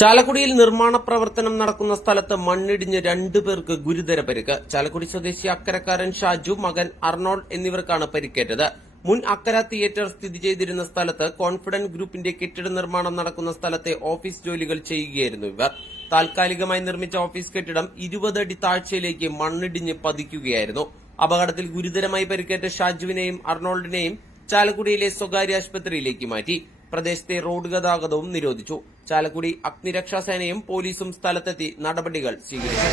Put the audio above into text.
ചാലക്കുടിയിൽ നിർമ്മാണ പ്രവർത്തനം നടക്കുന്ന സ്ഥലത്ത് മണ്ണിടിഞ്ഞ് രണ്ടു പേർക്ക് ഗുരുതര പരിക്ക്. ചാലക്കുടി സ്വദേശി അക്കരക്കാരൻ ഷാജു മകൻ അർണോൾഡ് എന്നിവർക്കാണ് പരിക്കേറ്റത്. മുൻ അക്കര തിയേറ്റർ സ്ഥിതി ചെയ്തിരുന്ന സ്ഥലത്ത് കോൺഫിഡന്റ് ഗ്രൂപ്പിന്റെ കെട്ടിട നിർമ്മാണം നടക്കുന്ന സ്ഥലത്തെ ഓഫീസ് ജോലികൾ ചെയ്യുകയായിരുന്നു ഇവർ. താൽക്കാലികമായി നിർമ്മിച്ച ഓഫീസ് കെട്ടിടം ഇരുപത് അടി താഴ്ചയിലേക്ക് മണ്ണിടിഞ്ഞ് പതിക്കുകയായിരുന്നു. അപകടത്തിൽ ഗുരുതരമായി പരിക്കേറ്റ ഷാജുവിനെയും അർണോൾഡിനെയും ചാലക്കുടിയിലെ സ്വകാര്യ ആശുപത്രിയിലേക്ക് മാറ്റി. പ്രദേശത്തെ റോഡ് ഗതാഗതവും നിരോധിച്ചു. ചാലക്കുടി അഗ്നിരക്ഷാ സേനയും പോലീസും സ്ഥലത്തെത്തി നടപടികൾ സ്വീകരിച്ചു.